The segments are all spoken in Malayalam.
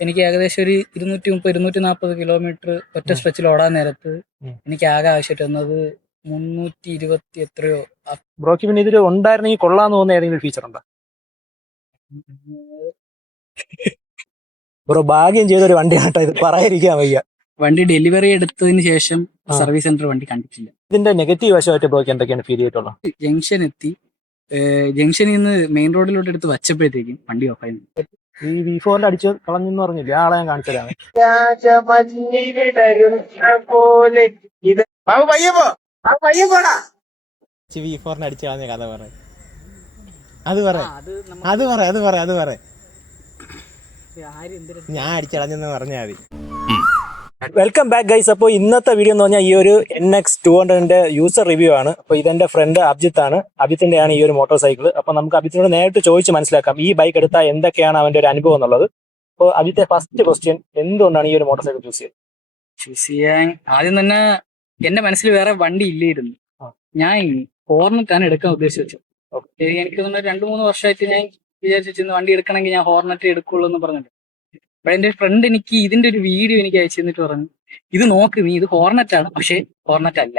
എനിക്ക് ഏകദേശം ഒരു 230-240 കിലോമീറ്റർ ഒറ്റ സ്ട്രെച്ചിൽ ഓടാൻ നേരത്ത് എനിക്ക് ആകെ ആവശ്യമായിട്ട് വന്നത് 320 എത്രയോ. ബ്രോക്ക് പിന്നെ ഇതിൽ ഉണ്ടായിരുന്നെങ്കിൽ കൊള്ളാന്ന് തോന്നുന്ന ഏതെങ്കിലും ഫീച്ചർ ഉണ്ടോ? ബ്രോ ഭാഗ്യം ചെയ്തൊരു വണ്ടി കേട്ടോ, ഇത് പറയാതിരിക്കാൻ വയ്യ. വണ്ടി ഡെലിവറി എടുത്തതിന് ശേഷം സർവീസ് സെന്റർ വണ്ടി കണ്ടിട്ടില്ല. ഇതിന്റെ നെഗറ്റീവ് വശമായിട്ട് ബ്രോക്ക് എന്തൊക്കെയാണ് ഫീൽ ചെയ്തിട്ടുള്ളത്? ജംഗ്ഷൻ എത്തി, ജംഗ്ഷനിൽ നിന്ന് മെയിൻ റോഡിലോട്ട് എടുത്ത് വച്ചപ്പോഴത്തേക്കും വണ്ടി ഓഫായി. ഈ V4 അടിച്ച് കളഞ്ഞെന്ന് പറഞ്ഞില്ലേ, ആളെ ഞാൻ കാണിച്ചതാണ്. V4 അടിച്ച് കളഞ്ഞ കഥ പറ. ഞാൻ അടിച്ചളഞ്ഞെന്ന് പറഞ്ഞാൽ മതി. Welcome back guys. അപ്പോൾ ഇന്നത്തെ വീഡിയോ എന്ന് പറഞ്ഞാൽ ഈ ഒരു NX 200ന്റെ യൂസർ റിവ്യൂ ആണ്. അപ്പോൾ ഇതെന്റെ ഫ്രണ്ട് അഭിജിത്ത് ആണ്, അഭിജിത്തിന്റെയാണ് ഈ ഒരു മോട്ടോർ സൈക്കിൾ. അപ്പോൾ നമുക്ക് അഭിജിത്തിനോട് നേരിട്ട് ചോദിച്ച് മനസ്സിലാക്കാം ഈ ബൈക്ക് എടുത്താൽ എന്തൊക്കെയാണ് അവന്റെ ഒരു അനുഭവം എന്നുള്ളത്. അപ്പോൾ അഭിജിത്തെ ഫസ്റ്റ് ക്വസ്റ്റ്യൻ, എന്തുകൊണ്ടാണ് ഈ ഒരു മോട്ടോർ സൈക്കിൾ ചൂസ് ചെയ്യാൻ ആദ്യം തന്നെ എന്റെ മനസ്സിൽ വേറെ വണ്ടി ഇല്ലായിരുന്നു. ഞാൻ ഹോർണറ്റാണ് എടുക്കാൻ ഉദ്ദേശിച്ചത്. എനിക്ക് തോന്നുന്നു 2-3 വർഷമായിട്ട് ഞാൻ വിചാരിച്ചു വണ്ടി എടുക്കണമെങ്കിൽ ഞാൻ ഹോർണറ്റ് എടുക്കുള്ളൂ എന്ന് പറഞ്ഞിട്ട്. അപ്പൊ എന്റെ ഫ്രണ്ട് എനിക്ക് ഇതിന്റെ ഒരു വീഡിയോ എനിക്ക് അയച്ചു തന്നിട്ട് പറഞ്ഞു, ഇത് നോക്ക് നീ, ഇത് ഹോർണറ്റ് ആണ്, പക്ഷെ ഹോർണറ്റ് അല്ല,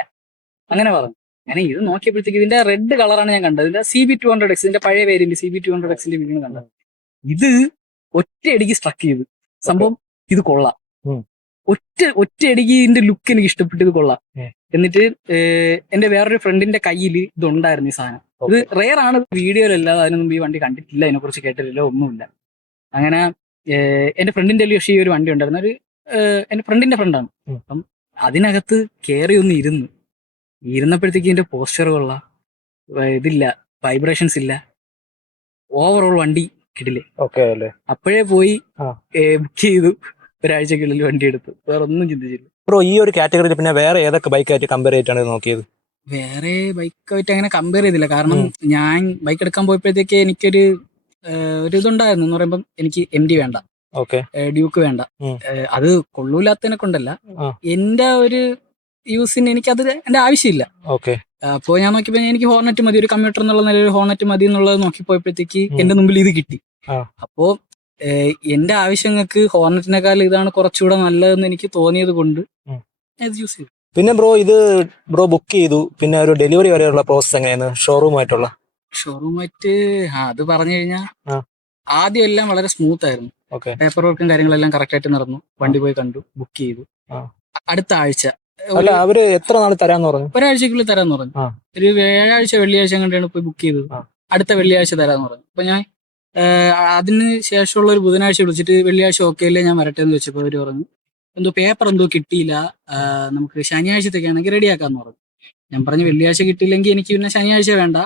അങ്ങനെ പറഞ്ഞു. ഞാൻ ഇത് നോക്കിയപ്പോഴത്തേക്ക് ഇതിന്റെ റെഡ് കളറാണ് ഞാൻ കണ്ടത്. ഇതിന്റെ CB200X, ഇതിന്റെ പഴയ വേരിയന്റ് CB200Xന്റെ വീഡിയോ കണ്ടത്. ഇത് ഒറ്റയടിക്ക് സ്ട്രക്ക് ചെയ്ത് സംഭവം, ഇത് കൊള്ളാം. ഒറ്റയടിക്ക് ഇതിന്റെ ലുക്ക് എനിക്ക് ഇഷ്ടപ്പെട്ടു, ഇത് കൊള്ളാം. എന്നിട്ട് എന്റെ വേറൊരു ഫ്രണ്ടിന്റെ കയ്യിൽ ഇതുണ്ടായിരുന്നു ഈ സാധനം. ഇത് റെയർ ആണ്, വീഡിയോയിലല്ലാതെ അതിനൊന്നും ഈ വണ്ടി കണ്ടിട്ടില്ല, അതിനെ കുറിച്ച് കേട്ടിട്ടില്ല, ഒന്നുമില്ല. അങ്ങനെ എന്റെ ഫ്രണ്ടിന്റെ പക്ഷേ ഈ ഒരു വണ്ടി ഉണ്ടായിരുന്നു, ഒരു എന്റെ ഫ്രണ്ടിന്റെ ഫ്രണ്ടാണ്. അപ്പം അതിനകത്ത് കയറി ഒന്ന് ഇരുന്നപ്പോഴത്തേക്ക് ഇതിന്റെ പോസ്ചർ കൊള്ളാം, ഇതില്ല, വൈബ്രേഷൻസ് ഇല്ല, ഓവറോൾ വണ്ടി കിടിലേ. അപ്പോഴേ പോയി ബുക്ക് ചെയ്തു, ഒരാഴ്ചക്കുള്ളിൽ വണ്ടി എടുത്തു, വേറെ ഒന്നും ചിന്തിച്ചില്ല. ബ്രോ ഈ ഒരു കാറ്റഗറിയിൽ പിന്നെ വേറെ ഏതൊക്കെ ബൈക്കായിട്ട് കമ്പയർ ചെയ്തിട്ടാണ് നോക്കിയത്? വേറെ ബൈക്കായിട്ട് അങ്ങനെ കമ്പയർ ചെയ്തില്ല, കാരണം ഞാൻ ബൈക്ക് എടുക്കാൻ പോയപ്പോഴത്തേക്ക് എനിക്കൊരു ഇതുണ്ടായിരുന്നു എന്ന് പറയുമ്പോൾ എനിക്ക് MD വേണ്ട, ഡ്യൂക്ക് വേണ്ട. അത് കൊള്ളൂലാത്തതിനെ കൊണ്ടല്ല, എന്റെ ഒരു യൂസിന് എനിക്കത് എന്റെ ആവശ്യമില്ല. അപ്പോ ഞാൻ നോക്കിയപ്പോ എനിക്ക് ഹോർണറ്റ് മതി, ഒരു കമ്പ്യൂട്ടർ എന്നുള്ള നിലയിൽ ഹോർണറ്റ് മതി എന്നുള്ളത് നോക്കിപ്പോയപ്പോഴത്തേക്ക് എന്റെ മുമ്പിൽ ഇത് കിട്ടി. അപ്പോ എന്റെ ആവശ്യങ്ങൾക്ക് ഹോർണറ്റിനേക്കാൾ ഇതാണ് കുറച്ചുകൂടെ നല്ലതെന്ന് എനിക്ക് തോന്നിയത് കൊണ്ട് ഇത് ചൂസ് ചെയ്തു. പിന്നെ ബ്രോ ഇത് ബുക്ക് ചെയ്തു, പിന്നെ ഒരു ഡെലിവറി വരെയുള്ള പ്രോസസ് എങ്ങനെയാണ് ഷോറൂമായിട്ടുള്ള? ഷോറൂമായിട്ട് അത് പറഞ്ഞു കഴിഞ്ഞാൽ ആദ്യം എല്ലാം വളരെ സ്മൂത്ത് ആയിരുന്നു. പേപ്പർ വർക്കും കാര്യങ്ങളെല്ലാം കറക്റ്റ് ആയിട്ട് നടന്നു. വണ്ടി പോയി കണ്ടു, ബുക്ക് ചെയ്തു. അടുത്ത ആഴ്ച അവര് എത്ര നാൾ തരാന്ന് പറഞ്ഞു? ഒരാഴ്ചക്കുള്ളിൽ തരാന്ന് പറഞ്ഞു. ഒരു വ്യാഴാഴ്ച വെള്ളിയാഴ്ച കണ്ടാണ് പോയി ബുക്ക് ചെയ്തത്. അടുത്ത വെള്ളിയാഴ്ച തരാന്ന് പറഞ്ഞു. അപ്പൊ ഞാൻ അതിന് ശേഷമുള്ള ഒരു ബുധനാഴ്ച വിളിച്ചിട്ട് വെള്ളിയാഴ്ച ഓക്കെ അല്ലേ ഞാൻ വരട്ടെ എന്ന് വെച്ചപ്പോൾ അവര് പറഞ്ഞു എന്തോ പേപ്പർ എന്തോ കിട്ടിയില്ല, നമുക്ക് ശനിയാഴ്ചത്തേക്ക് ആണെങ്കിൽ റെഡിയാക്കാന്ന് പറഞ്ഞു. ഞാൻ പറഞ്ഞു വെള്ളിയാഴ്ച കിട്ടിയില്ലെങ്കിൽ എനിക്ക് പിന്നെ ശനിയാഴ്ച വേണ്ട,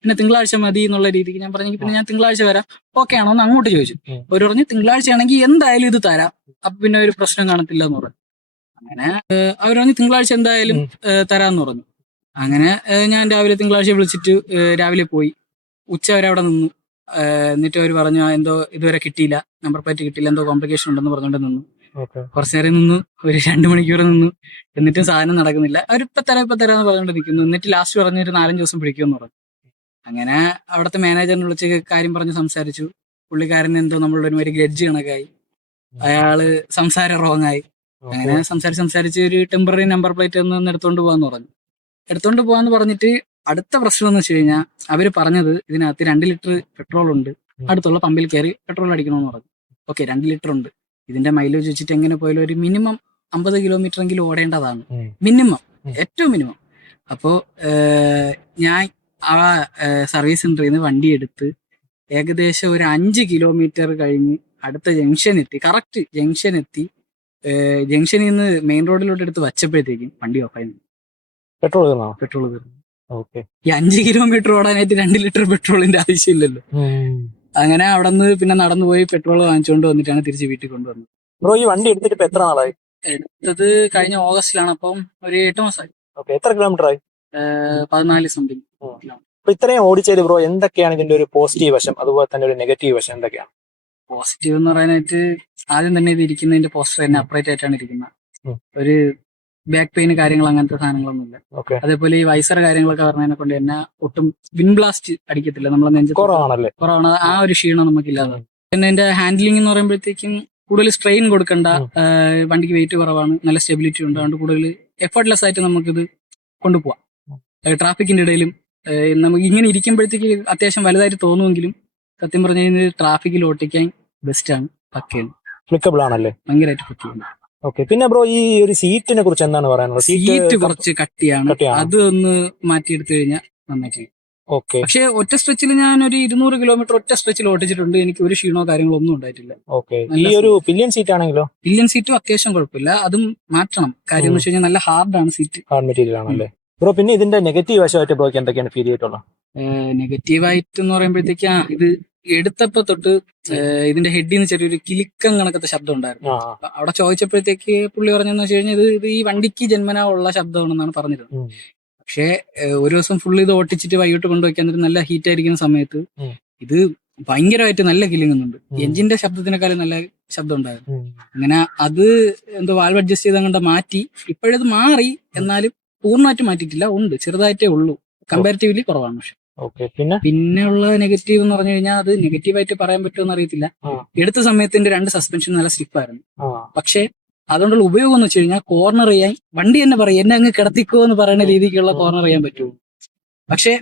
പിന്നെ തിങ്കളാഴ്ച മതി എന്നുള്ള രീതിക്ക് ഞാൻ പറഞ്ഞു. പിന്നെ ഞാൻ തിങ്കളാഴ്ച വരാം, ഓക്കെ ആണോ എന്ന് അങ്ങോട്ട് ചോദിച്ചു. അവർ പറഞ്ഞു തിങ്കളാഴ്ച ആണെങ്കിൽ എന്തായാലും ഇത് തരാം, അപ്പൊ പിന്നെ ഒരു പ്രശ്നം കാണത്തില്ല എന്ന് പറഞ്ഞു. അങ്ങനെ അവർ പറഞ്ഞു തിങ്കളാഴ്ച എന്തായാലും തരാന്ന് പറഞ്ഞു. അങ്ങനെ ഞാൻ രാവിലെ തിങ്കളാഴ്ച വിളിച്ചിട്ട് രാവിലെ പോയി, ഉച്ച വരെ അവിടെ നിന്നു. എന്നിട്ട് അവർ പറഞ്ഞു എന്തോ ഇതുവരെ കിട്ടിയില്ല, നമ്പർ പ്ലേറ്റ് കിട്ടിയില്ല, എന്തോ കോംപ്ലിക്കേഷൻ ഉണ്ടെന്ന് പറഞ്ഞുകൊണ്ട് നിന്നു. കുറച്ചു നേരം നിന്നു, ഒരു 2 മണിക്കൂർ നിന്നു. എന്നിട്ടും സാധനം നടക്കുന്നില്ല. അവരിപ്പോ തരാന്ന് പറഞ്ഞുകൊണ്ട് നിൽക്കുന്നു. എന്നിട്ട് ലാസ്റ്റ് പറഞ്ഞു ഒരു 4-5 ദിവസം പിടിക്കുമെന്ന് പറഞ്ഞു. അങ്ങനെ അവിടുത്തെ മാനേജറിനെ വിളിച്ച് കാര്യം പറഞ്ഞ് സംസാരിച്ചു. പുള്ളിക്കാരൻ എന്തോ നമ്മളുടെ ഒരു ഗ്രഡ്ജ് കണക്കായി, അയാള് സംസാരം റോങ് ആയി. അങ്ങനെ സംസാരിച്ച് ഒരു ടെമ്പററി നമ്പർ പ്ലേറ്റ് ഒന്ന് എടുത്തോണ്ട് പോവാന്ന് പറഞ്ഞിട്ട് അടുത്ത പ്രശ്നം എന്ന് വെച്ച് കഴിഞ്ഞാൽ അവര് പറഞ്ഞത് ഇതിനകത്ത് 2 ലിറ്റർ പെട്രോൾ ഉണ്ട്, അടുത്തുള്ള പമ്പിൽ കയറി പെട്രോൾ അടിക്കണമെന്ന് പറഞ്ഞു. ഓക്കെ, 2 ലിറ്റർ ഉണ്ട്. ഇതിന്റെ മൈലേജ് വെച്ചിട്ട് എങ്ങനെ പോയാലും ഒരു മിനിമം 50 കിലോമീറ്റർ എങ്കിലും ഓടേണ്ടതാണ്, മിനിമം, ഏറ്റവും മിനിമം. അപ്പോ ഞാൻ ആ സർവീസ് സെന്ററിൽ നിന്ന് വണ്ടി എടുത്ത് ഏകദേശം ഒരു 5 കിലോമീറ്റർ കഴിഞ്ഞ് അടുത്ത കറക്റ്റ് ജംഗ്ഷൻ എത്തി, ജംഗ്ഷനിൽ നിന്ന് മെയിൻ റോഡിലോട്ട് എടുത്ത് വച്ചപ്പോഴത്തേക്കും വണ്ടി ഓഫായി. പെട്രോൾ തീർന്നു. ഈ 5 കിലോമീറ്റർ ഓടാനായിട്ട് 2 ലിറ്റർ പെട്രോളിന്റെ ആവശ്യമില്ലല്ലോ. അങ്ങനെ അവിടെ നിന്ന് പിന്നെ നടന്നു പോയി പെട്രോൾ വാങ്ങിച്ചുകൊണ്ട് വന്നിട്ടാണ് തിരിച്ച് വീട്ടിൽ കൊണ്ടുവന്നത്. ബ്രോ ഈ വണ്ടി എടുത്തിട്ട് എത്ര നാളായി? എടുത്തത് കഴിഞ്ഞ ഓഗസ്റ്റിലാണ്, അപ്പം ഒരു 8 മാസമായി. എത്ര കിലോമീറ്റർ ആയി? 14 സംതിങ്. അപ്പൊ ഇത്രയും ഓടിച്ചത് ബ്രോ എന്തൊക്കെയാണ് ഇതിന്റെ ഒരു പോസിറ്റീവ് വശം, അതുപോലെ തന്നെ ഒരു നെഗറ്റീവ് വശം എന്തൊക്കെയാണ്? പോസിറ്റീവ് എന്ന് പറയാനായിട്ട് ആദ്യം തന്നെ ഇത് ഇരിക്കുന്നതിന്റെ പോസ്റ്റർ തന്നെ അപ്രൈറ്റ് ആയിട്ടാണ് ഇരിക്കുന്നത്. ഒരു ബാക്ക് പെയിന് കാര്യങ്ങൾ അങ്ങനത്തെ സാധനങ്ങളൊന്നുമില്ല. അതേപോലെ ഈ വൈസർ കാര്യങ്ങളൊക്കെ പറഞ്ഞതിനെ കൊണ്ട് തന്നെ ഒട്ടും വിൻ ബ്ലാസ്റ്റ് അടിക്കത്തില്ല, നമ്മളെ നെഞ്ച് കുറവാണ്, ആ ഒരു ക്ഷീണം നമുക്കില്ലാതെ. പിന്നെ എന്റെ ഹാൻഡിലിംഗ് എന്ന് പറയുമ്പോഴത്തേക്കും കൂടുതൽ സ്ട്രെയിൻ കൊടുക്കണ്ട, വണ്ടിക്ക് വെയിറ്റ് കുറവാണ്, നല്ല സ്റ്റെബിലിറ്റി ഉണ്ട്, അതുകൊണ്ട് കൂടുതൽ എഫർട്ട്ലെസ് ആയിട്ട് നമുക്കിത് കൊണ്ടുപോകാം. ട്രാഫിക്കിന്റെ ഇടയിലും നമുക്ക് ഇങ്ങനെ ഇരിക്കുമ്പോഴത്തേക്ക് അത്യാവശ്യം വലുതായിട്ട് തോന്നുമെങ്കിലും സത്യം പറഞ്ഞു കഴിഞ്ഞാൽ ട്രാഫിക്കിൽ ഓട്ടിക്കാൻ ബെസ്റ്റാണ്. പക്കയാണ്, ഫ്ലിക്കബിൾ ആണല്ലേ, ഭയങ്കരമായിട്ട് പക്കയാണ്. ഓക്കെ. പിന്നെ ബ്രോ ഈ ഒരു സീറ്റിനെ കുറിച്ച് എന്താണ് പറയാനുള്ളത്? സീറ്റ് കുറച്ച് കട്ടിയാണ്, അത് ഒന്ന് മാറ്റിയെടുത്തു കഴിഞ്ഞാൽ നന്നായിട്ട്. ഓക്കെ. പക്ഷെ ഒറ്റ സ്ട്രെച്ചിൽ ഞാൻ ഒരു 200 കിലോമീറ്റർ ഒറ്റ സ്ട്രെച്ചിൽ ഓട്ടിച്ചിട്ടുണ്ട്. എനിക്ക് ഒരു ക്ഷീണോ കാര്യങ്ങളോ ഒന്നും ഉണ്ടായിട്ടില്ല. ഓക്കെ. ഈ ഒരു പില്ലിയൻ സീറ്റ് ആണെങ്കിലോ? പില്ലിയൻ സീറ്റും അത്യാവശ്യം കുഴപ്പമില്ല, അതും മാറ്റണം. കാര്യം എന്ന് വെച്ച് കഴിഞ്ഞാൽ നല്ല ഹാർഡാണ് സീറ്റ്, ഹാർഡ് മെറ്റീരിയൽ ആണല്ലേ ബ്രോ. പിന്നെ ഇതിന്റെ നെഗറ്റീവ് വശമായിട്ട് ബ്രോക്ക് എന്തൊക്കെയാണ് ഫീൽ ചെയ്തിട്ടുള്ളത്? നെഗറ്റീവായിട്ട് എന്ന് പറയുമ്പോഴത്തേക്ക് ഇത് എടുത്തപ്പോ തൊട്ട് ഇതിന്റെ ഹെഡിൽ നിന്ന് ചെറിയൊരു കിലുക്കം കണക്കത്തെ ശബ്ദം ഉണ്ടായിരുന്നു. അവിടെ ചോദിച്ചപ്പോഴത്തേക്ക് പുള്ളി പറഞ്ഞെന്ന് വെച്ച് കഴിഞ്ഞാൽ ഇത് ഈ വണ്ടിക്ക് ജന്മനാ ഉള്ള ശബ്ദമാണെന്നാണ് പറഞ്ഞിരുന്നത്. പക്ഷേ ഒരു ദിവസം ഫുള്ള് ഇത് ഓട്ടിച്ചിട്ട് വൈകിട്ട് കൊണ്ടുവയ്ക്കാൻ നല്ല ഹീറ്റ് ആയിരിക്കുന്ന സമയത്ത് ഇത് ഭയങ്കരമായിട്ട് നല്ല കിലിങ്ങുന്നുണ്ട്. എഞ്ചിന്റെ ശബ്ദത്തിനേക്കാളും നല്ല ശബ്ദം ഉണ്ടായിരുന്നു. അങ്ങനെ അത് എന്തോ വാൽവ് അഡ്ജസ്റ്റ് ചെയ്ത് അങ്ങോട്ട് മാറ്റി. ഇപ്പോഴത് മാറി, എന്നാലും പൂർണ്ണമായിട്ട് മാറ്റിയിട്ടില്ല, ഉണ്ട്, ചെറുതായിട്ടേ ഉള്ളൂ, കമ്പാരിറ്റീവ്ലി കുറവാണ്. പക്ഷെ പിന്നെ ഉള്ള നെഗറ്റീവ് എന്ന് പറഞ്ഞു കഴിഞ്ഞാൽ അത് നെഗറ്റീവായിട്ട് പറയാൻ പറ്റുമെന്ന് അറിയത്തില്ല. എടുത്ത സമയത്തിന്റെ 2 സസ്പെൻഷൻ നല്ല സ്ലിപ്പായിരുന്നു. പക്ഷെ അതുകൊണ്ടുള്ള ഉപയോഗം എന്ന് വെച്ച് കഴിഞ്ഞാൽ കോർണർ ചെയ്യാൻ വണ്ടി തന്നെ പറയും, എന്നെ അങ്ങ് കിടത്തിക്കോ എന്ന് പറയുന്ന രീതിക്കുള്ള കോർണർ ചെയ്യാൻ പറ്റുമോ. പക്ഷെ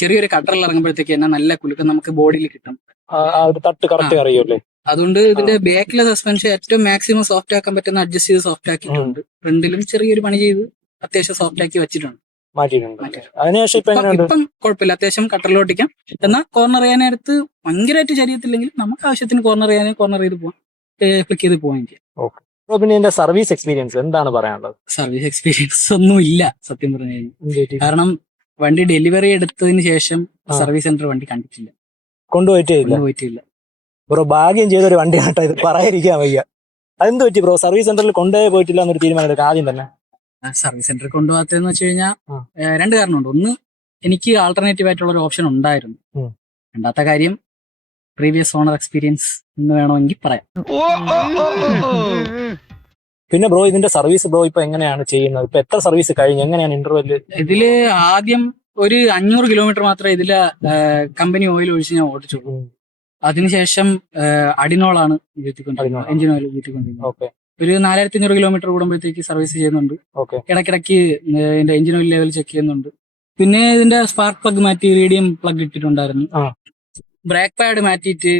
ചെറിയൊരു കട്ടറിൽ ഇറങ്ങുമ്പോഴത്തേക്ക് തന്നെ നല്ല കുലുക്കം നമുക്ക് ബോഡിയിൽ കിട്ടും. അതുകൊണ്ട് ഇതിന്റെ ബാക്കിലെ സസ്പെൻഷൻ ഏറ്റവും മാക്സിമം സോഫ്റ്റ് ആക്കാൻ പറ്റുന്ന അഡ്ജസ്റ്റ് ചെയ്ത് സോഫ്റ്റ് ആക്കിയിട്ടുണ്ട്. ഫ്രണ്ടിലും ചെറിയൊരു പണി ചെയ്ത് അത്യാവശ്യം സോഫ്റ്റ് ആക്കി വെച്ചിട്ടുണ്ട്. ഇപ്പം കുഴപ്പമില്ല, അത്യാവശ്യം കട്ടറിലോട്ടിക്കാം. എന്നാൽ കോർണർ ചെയ്യാനടുത്ത് ഭയങ്കരമായിട്ട് ശരീരത്തില്ലെങ്കിൽ നമുക്ക് ആവശ്യത്തിന് കോർണർ ചെയ്യാൻ കോർണർ ചെയ്ത് പോവാം, ക്ലിക്ക് ചെയ്ത് പോവാൻ ചെയ്യാം. പിന്നെ സർവീസ് എക്സ്പീരിയൻസ് എന്താണ് പറയാനുള്ളത്? സർവീസ് എക്സ്പീരിയൻസ് ഒന്നും ഇല്ല സത്യം പറഞ്ഞു കഴിഞ്ഞാൽ. കാരണം വണ്ടി ഡെലിവറി എടുത്തതിന് ശേഷം സർവീസ് സെന്റർ വണ്ടി കണ്ടിട്ടില്ല, കൊണ്ടുപോയിട്ടില്ല. ബ്രോ ഭാഗ്യം ചെയ്തൊരു വണ്ടിയാട്ടോ ഇത്, പറയാതിരിക്കാൻ വയ്യ. അതെന്ത് പറ്റി ബ്രോ? സർവീസ് സെന്ററിൽ കൊണ്ടുപോയിട്ടില്ല എന്നൊരു തീരുമാനം എടുക്കുക ആദ്യം തന്നെ? സർവീസ് സെന്ററിൽ കൊണ്ടുപോകാത്തതെന്ന് വെച്ച് കഴിഞ്ഞാൽ 2 കാരണമുണ്ട്. ഒന്ന്, എനിക്ക് ആൾട്ടർനേറ്റീവ് ആയിട്ടുള്ള ഒരു ഓപ്ഷൻ ഉണ്ടായിരുന്നു. രണ്ടാമത്തെ കാര്യം പ്രീവിയസ് ഓണർ എക്സ്പീരിയൻസ് എന്ന് വേണമെങ്കിൽ പറയാം. പിന്നെ ബ്രോ ഇതിന്റെ സർവീസ് ബ്രോ ഇപ്പൊ എങ്ങനെയാണ് ചെയ്യുന്നത്? ഇപ്പൊ എത്ര സർവീസ് കഴിഞ്ഞു? എങ്ങനെയാണ് ഇന്റർവെല്? ഇതില് ആദ്യം ഒരു 500 കിലോമീറ്റർ മാത്രമേ ഇതില് കമ്പനി ഓയിൽ ഒഴിച്ച് ഞാൻ ഓടിച്ചുള്ളൂ. അതിനുശേഷം അഡിനോളാണ് എഞ്ചിൻ ഓയിൽ വീട്ടിക്കൊണ്ടിരുന്നത്. ഒരു 4500 കിലോമീറ്റർ കൂടുമ്പോഴത്തേക്ക് സർവീസ് ചെയ്യുന്നുണ്ട്. ഇടയ്ക്കിടയ്ക്ക് ഇതിന്റെ എഞ്ചിൻ ഓയിൽ ലെവൽ ചെക്ക് ചെയ്യുന്നുണ്ട്. പിന്നെ ഇതിന്റെ സ്പാർക്ക് പ്ലഗ് മാറ്റി റേഡിയം പ്ലഗ് ഇട്ടിട്ടുണ്ടായിരുന്നു. ബ്രേക്ക് പാഡ് മാറ്റിയിട്ട്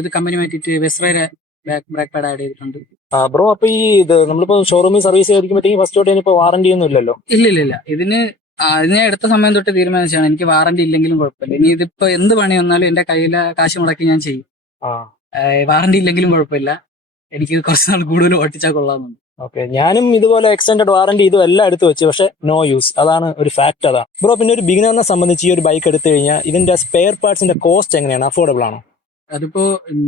ഇത് കമ്പനി മാറ്റിയിട്ട് വെസ്റയുടെ ബ്രേക്ക് പാഡ് ആഡ് ചെയ്തിട്ടുണ്ട്. ബ്രോ അപ്പൊ ഈ ഇത് നമ്മളിപ്പോ ഷോറൂമിൽ സർവീസ് ചെയ്തിരിക്കുമ്പോഴത്തേക്ക് ഫസ്റ്റ് തൊട്ട് ഇനിയിപ്പോ വാറന്റി ഒന്നും ഇല്ലല്ലോ? ഇല്ല. ഇതിന് ഞാൻ എടുത്ത സമയം തൊട്ട് തീരുമാനിച്ചാണ് എനിക്ക് വാറന്റി ഇല്ലെങ്കിലും കുഴപ്പമില്ല. ഇനി ഇതിപ്പോ എന്ത് പണി വന്നാലും എന്റെ കയ്യിലെ കാശ് മുടക്കി ഞാൻ ചെയ്യും. വാറന്റി ഇല്ലെങ്കിലും കുഴപ്പമില്ല, എനിക്ക് കുറച്ച് നാൾ കൂടുതൽ ഓട്ടിച്ചാൽ കൊള്ളാമെന്നുണ്ട്. ഓക്കെ. ഞാനും ഇതുപോലെ എക്സ്റ്റൻഡഡ് വാറന്റി ഇതും എല്ലാം എടുത്തു വെച്ചു, പക്ഷെ നോ യൂസ്. അതാണ് ഒരു ഫാക്ട്. അതാ ബ്രോ. പിന്നെ ഒരു ബിഗിനറിനെ സംബന്ധിച്ച് ഈ ഒരു ബൈക്ക് എടുത്തു കഴിഞ്ഞാൽ ഇതിന്റെ സ്പെയർ പാർട്സിന്റെ കോസ്റ്റ് എങ്ങനെയാണ്? അഫോർഡബിൾ ആണോ? അതിപ്പോ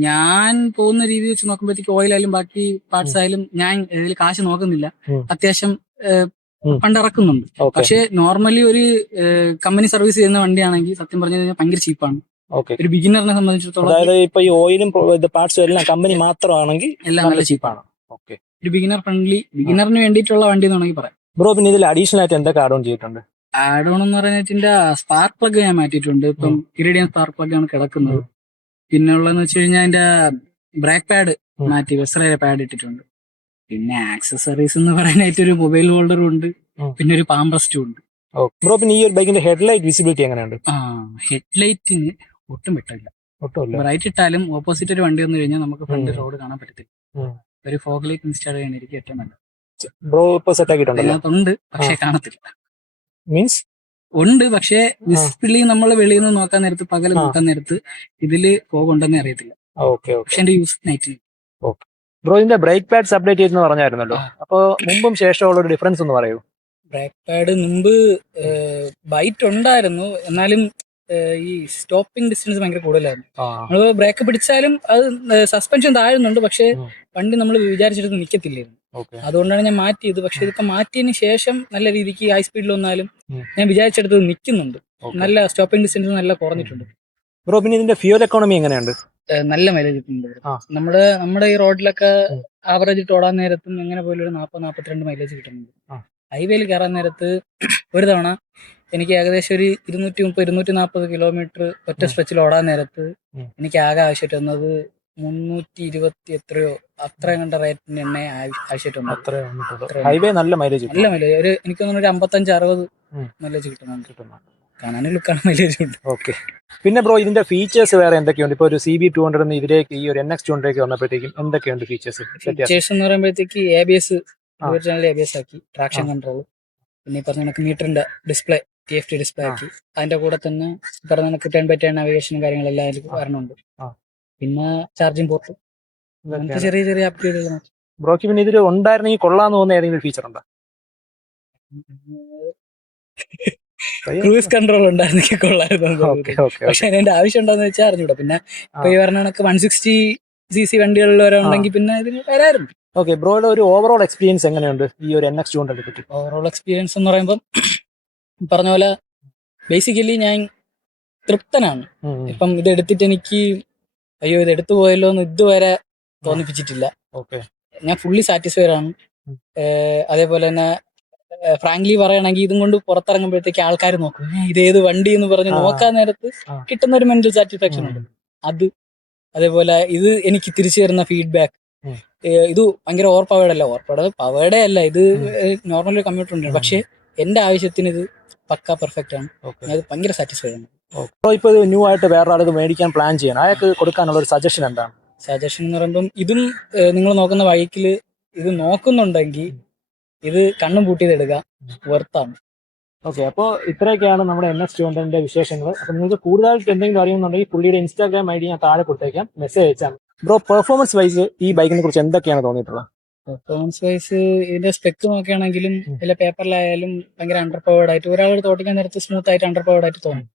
ഞാൻ പോകുന്ന രീതി വെച്ച് നോക്കുമ്പോഴത്തേക്ക് ഓയിലായാലും ബാക്കി പാർട്സ് ആയാലും ഞാൻ ഇതിൽ കാശ് നോക്കുന്നില്ല. അത്യാവശ്യം ഫണ്ട് ഇറക്കുന്നുണ്ട്. പക്ഷെ നോർമലി ഒരു കമ്പനി സർവീസ് ചെയ്യുന്ന വണ്ടിയാണെങ്കിൽ സത്യം പറഞ്ഞു കഴിഞ്ഞാൽ ഭയങ്കര ചീപ്പാണ് ഒരു ബിഗിനറിനെ സംബന്ധിച്ചിടത്തോളം. അതായത് ഇപ്പൊ ഈ ഓയിലും പാർട്സും എല്ലാം കമ്പനി മാത്രമാണെങ്കിൽ എല്ലാം നല്ല ചീപ്പാണ്. ഒരു ബിഗിനർ ഫ്രണ്ട്ലി, ബിഗിനറിന് വേണ്ടിയിട്ടുള്ള വണ്ടി എന്ന് വേണമെങ്കിൽ പറയാം. ബ്രോ പിന്നെ ഇതിൽ അഡീഷണൽ ആയിട്ട് എന്തൊക്കെ ആഡ് ഓൺ ചെയ്തിട്ടുണ്ട്? ആഡ് ഓൺ എന്ന് പറയുന്നതിന്റെ സ്പാർക്ക് പ്ലഗ് ഞാൻ മാറ്റിയിട്ടുണ്ട്. ഇപ്പം ഇറിഡിയം സ്പാർക്ക് പ്ലഗ് ആണ് കിടക്കുന്നത്. പിന്നെ ഉള്ളതെന്ന് വെച്ച് കഴിഞ്ഞാൽ അതിന്റെ ബ്രേക്ക് പാഡ് മാറ്റി വെസ്റയുടെ പാഡ് ഇട്ടിട്ടുണ്ട്. പിന്നെ ആക്സസറീസ് എന്ന് പറയാനായിട്ട് ഒരു മൊബൈൽ ഹോൾഡറും ഉണ്ട്, പിന്നെ ഒരു പാംബ്രസ്റ്റും ഉണ്ട്. ബ്രോ പിന്നെ ഈ ഒരു ബൈക്കിന്റെ ഹെഡ്ലൈറ്റ് വിസിബിലിറ്റി എങ്ങനെയുണ്ട്? ഹെഡ്ലൈറ്റിന് ഒട്ടും വെട്ടമില്ല. ബ്രൈറ്റ് ഇട്ടാലും ഓപ്പോസിറ്റ് ഒരു വണ്ടി വന്നു കഴിഞ്ഞാൽ നമുക്ക് ഫ്രണ്ട് റോഡ് കാണാൻ പറ്റത്തില്ല. ഒരു ഫോഗ് ലൈറ്റ് ഇൻസ്റ്റാൾ ചെയ്യാനായിരിക്കും ഏറ്റവും നല്ലത്. ബ്രോ ഇപ്പൊ സെറ്റ് ആക്കിയിട്ടുണ്ട്? അതിനകത്തുണ്ട്, പക്ഷെ കാണത്തില്ല. മീൻസ് ഉണ്ട്, പക്ഷെ ഡിസ്പ്ലേ നമ്മൾ വെളിയിൽ നിന്ന് നോക്കാൻ നേരത്ത്, പകല് നോക്കാൻ നേരത്ത് ഇതില് ഫോഗ് ഉണ്ടെന്ന് അറിയത്തില്ല. പക്ഷെ എന്റെ യൂസ് നൈറ്റിൽ. ബ്രോ ഇതിന്റെ ബ്രേക്ക് പാഡ്സ് അപ്ഡേറ്റ് ചെയ്തെന്ന് പറഞ്ഞായിരുന്നല്ലോ, അപ്പൊ മുമ്പും ശേഷമുള്ള ഒരു ഡിഫറൻസ് ഒന്ന് പറയൂ. ബ്രേക്ക് പാഡ് മുമ്പ് ബൈറ്റ് ഉണ്ടായിരുന്നു, എന്നാലും ഈ സ്റ്റോപ്പിംഗ് ഡിസ്റ്റൻസ് ഭയങ്കര കൂടുതലായിരുന്നു. നമ്മള് ബ്രേക്ക് പിടിച്ചാലും അത് സസ്പെൻഷൻ താഴുന്നുണ്ട്, പക്ഷെ വണ്ടി നമ്മൾ വിചാരിച്ചിട്ട് നിൽക്കത്തില്ലായിരുന്നു. അതുകൊണ്ടാണ് ഞാൻ മാറ്റിയത്. പക്ഷെ ഇതിപ്പോ മാറ്റിയതിന് ശേഷം നല്ല രീതിക്ക് ഹൈ സ്പീഡിൽ വന്നാലും ഞാൻ വിചാരിച്ചെടുത്ത് നിൽക്കുന്നുണ്ട്. നല്ല സ്റ്റോപ്പിംഗ് ഡിസ്റ്റൻസ് നല്ല കുറഞ്ഞിട്ടുണ്ട്. ബ്രോ പിന്നെ ഇതിന്റെ ഫ്യൂൽ എക്കോണമി എങ്ങനെയുണ്ട്? നല്ല മൈലേജ് കിട്ടുന്നുണ്ട്. നമ്മുടെ ഈ റോഡിലൊക്കെ ആവറേജ് ഇട്ട് ഓടാൻ നേരത്തും എങ്ങനെ പോലും ഒരു 40-42 മൈലേജ് കിട്ടുന്നുണ്ട്. ഹൈവേയിൽ കയറാൻ നേരത്ത് ഒരു തവണ എനിക്ക് ഏകദേശം ഒരു 230-240 കിലോമീറ്റർ ഒറ്റ സ്ട്രെച്ചിൽ ഓടാൻ നേരത്ത് എനിക്ക് ആകെ ആവശ്യമായിട്ട് വന്നത് 320 എത്രയോ അത്ര കണ്ട റേറ്റിന് എണ്ണ ആവശ്യമായിട്ടുണ്ട്. അത്ര ഹൈവേ നല്ല മൈലേജ് നല്ല മൈലേജ്, ഒരു എനിക്ക് തോന്നുന്നു ഒരു 55-60 മൈലേജ് കിട്ടുന്നുണ്ട്. കാണാനും ലുക്കാണ് മൈലേജ് ഉണ്ട്. ഓക്കെ. പിന്നെ ബ്രോ ഇതിന്റെ ഫീച്ചേഴ്സ് വേറെ എന്തൊക്കെയുണ്ട്? ഇപ്പൊ ഒരു CB200 ഇതിലേക്ക് ഈ ഒരു NX200 വന്നപ്പോഴത്തേക്കും എന്തൊക്കെയുണ്ട് ഫീച്ചേഴ്സ്? ഫീച്ചേഴ്സ് എന്ന് പറയുമ്പോഴത്തേക്ക് ABS ABS ആക്കി, ട്രാക്ഷൻ കൺട്രോൾ, പിന്നെ ഈ പറഞ്ഞ കണക്ക് മീറ്ററിന്റെ ഡിസ്പ്ലേ TFT ഡിസ്പ്ലേ ആക്കി. അതിന്റെ കൂടെ തന്നെ പറഞ്ഞ കണക്ക് 10x10 നാവിഗേഷനും കാര്യങ്ങളെല്ലാം അതിൽ വരണുണ്ട്. പിന്നെ ചാർജിങ് പോർട്ട്, അങ്ങനത്തെ ചെറിയ ചെറിയ അപ്ഗ്രേഡുകൾ. ബ്രോക്ക് പിന്നെ ഇതിൽ ഉണ്ടായിരുന്നെങ്കിൽ കൊള്ളാന്ന് തോന്നുന്ന ഏതെങ്കിലും ഫീച്ചർ ഉണ്ടോ? ക്രൂസ് കൺട്രോൾ ഉണ്ടായിരുന്നെങ്കിൽ കൊള്ളായിരുന്നു, പക്ഷെ അതിന്റെ ആവശ്യം ഉണ്ടോന്ന് വെച്ചാൽ അറിഞ്ഞൂടാ. പിന്നെ ഇപ്പൊ ഈ പറഞ്ഞ കണക്ക് 160cc വണ്ടികളിലുണ്ടെങ്കിൽ പിന്നെ ഇതിന് വരായിരുന്നു. ഓക്കെ. ബ്രോയുടെ ഒരു ഓവറോൾ എക്സ്പീരിയൻസ് എങ്ങനെയുണ്ട് ഈ ഒരു NX200 പറ്റി? ഓവറോൾ എക്സ്പീരിയൻസ് എന്ന് പറയുമ്പോൾ പറഞ്ഞ പോലെ ബേസിക്കലി ഞാൻ തൃപ്തനാണ്. ഇപ്പം ഇത് എടുത്തിട്ട് എനിക്ക് അയ്യോ ഇത് എടുത്തു പോയല്ലോ എന്ന് ഇതുവരെ തോന്നിപ്പിച്ചിട്ടില്ല. ഞാൻ ഫുള്ളി സാറ്റിസ്ഫൈഡ് ആണ്. അതേപോലെ തന്നെ ഫ്രാങ്ക്ലി പറയുകയാണെങ്കിൽ ഇതും കൊണ്ട് പുറത്തിറങ്ങുമ്പോഴത്തേക്ക് ആൾക്കാർ നോക്കും ഇതേത് വണ്ടി എന്ന് പറഞ്ഞ് നോക്കാൻ നേരത്ത് കിട്ടുന്ന ഒരു മെന്റൽ സാറ്റിസ്ഫാക്ഷൻ ഉണ്ട്. അത് അതേപോലെ ഇത് എനിക്ക് തിരിച്ചു തരുന്ന ഫീഡ്ബാക്ക്, ഇത് ഭയങ്കര ഓവർ പവേർഡ് അല്ല, ഇത് നോർമൽ കമ്പ്യൂട്ടർ ഉണ്ട്, പക്ഷെ എന്റെ ആവശ്യത്തിന് ഇത് പക്ക പെർഫെക്റ്റ് ആണ്. ഞാൻ ഭയങ്കര സാറ്റിസ്ഫൈഡ് ആണ്. ഇപ്പൊ ന്യൂ ആയിട്ട് വേറെ ആൾക്ക് മേടിക്കാൻ പ്ലാൻ ചെയ്യണം, അയാൾക്ക് കൊടുക്കാനുള്ള ഒരു സജഷൻ എന്താണ്? സജഷൻ എന്ന് പറയുമ്പം ഇതും നിങ്ങൾ നോക്കുന്ന വഴിക്കിൽ ഇത് നോക്കുന്നുണ്ടെങ്കിൽ ഇത് കണ്ണും പൂട്ടിയത് എടുക്കുക, വെർത്താണ്. ഓക്കെ. അപ്പോൾ ഇത്രയൊക്കെയാണ് നമ്മുടെ NX200 വിശേഷങ്ങൾ. അപ്പൊ നിങ്ങൾക്ക് കൂടുതലായിട്ട് എന്തെങ്കിലും അറിയുന്നുണ്ടെങ്കിൽ പുള്ളിയുടെ Instagram ID ഞാൻ താഴെ കൊടുത്തേക്കാം, മെസ്സേജ് അയച്ചാൽ. ബ്രോ പെർഫോമൻസ് വൈസ് ഈ ബൈക്കിനെ കുറിച്ച് എന്തൊക്കെയാണ് തോന്നിയിട്ടുള്ളത്? പെർഫോമൻസ് വൈസ് ഇതിന്റെ സ്പെക്ക് നോക്കുകയാണെങ്കിലും ഇതിലെ പേപ്പറിലായാലും ഭയങ്കര അണ്ടർ പവേർഡ് ആയിട്ട് ഒരാളെടുത്ത് ഓട്ടിക്കാൻ നേരത്ത് സ്മൂത്ത് ആയിട്ട് അണ്ടർ പവേർഡ് ആയിട്ട് തോന്നും.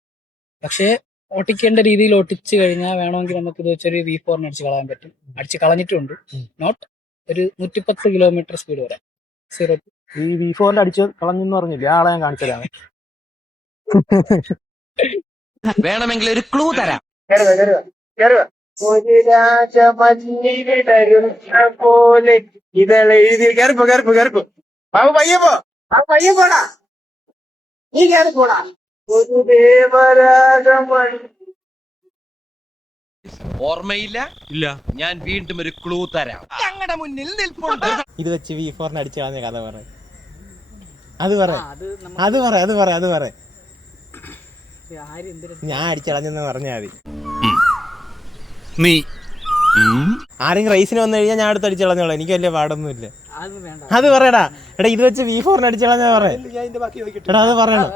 പക്ഷേ ഓട്ടിക്കേണ്ട രീതിയിൽ ഒട്ടിച്ചു കഴിഞ്ഞാൽ വേണമെങ്കിൽ നമുക്ക് ഇത് വെച്ചൊരു V4 അടിച്ച് കളയാൻ പറ്റും. അടിച്ച് കളഞ്ഞിട്ടുണ്ട്. നോട്ട് ഒരു 110 കിലോമീറ്റർ സ്പീഡ് വരെ. ഈ V4 അടിച്ച് കളഞ്ഞെന്ന് പറഞ്ഞില്ലേ, ആളെ ഞാൻ കാണിച്ചു തരാം. വേണമെങ്കിൽ ഒരു ക്ലൂ തരാം. ഒരു രാജമല്ലിവിടരുന്ന പോലെ ഇതെഴുതി കയറിപ്പോ ബാബു പയ്യെ പോടാ, നീ കയറിപ്പോടാ. ഒരു ദേവരാജമണി ഓർമ്മയില്ല? ഇല്ല. ഞാൻ വീണ്ടും ഒരു ക്ലൂ തരാം. ഞങ്ങളുടെ മുന്നിൽ നിൽപ്പുണ്ട്. ഇത് വെച്ച് V4 അടിച്ച് കളഞ്ഞ കഥ പറ. അത് പറ. ഞാൻ അടിച്ചളഞ്ഞെന്ന് പറഞ്ഞാൽ മതി. നീ ആരെങ്കിലും റേസിന് വന്നു കഴിഞ്ഞാൽ ഞാൻ അടുത്ത് അടിച്ചളഞ്ഞോളാം, എനിക്ക് വലിയ പാടൊന്നുമില്ല. അത് പറയടാ. എടാ ഇത് വെച്ച് V4 അടിച്ചളഞ്ഞാ പറയാ. എടാ അത് പറയണം.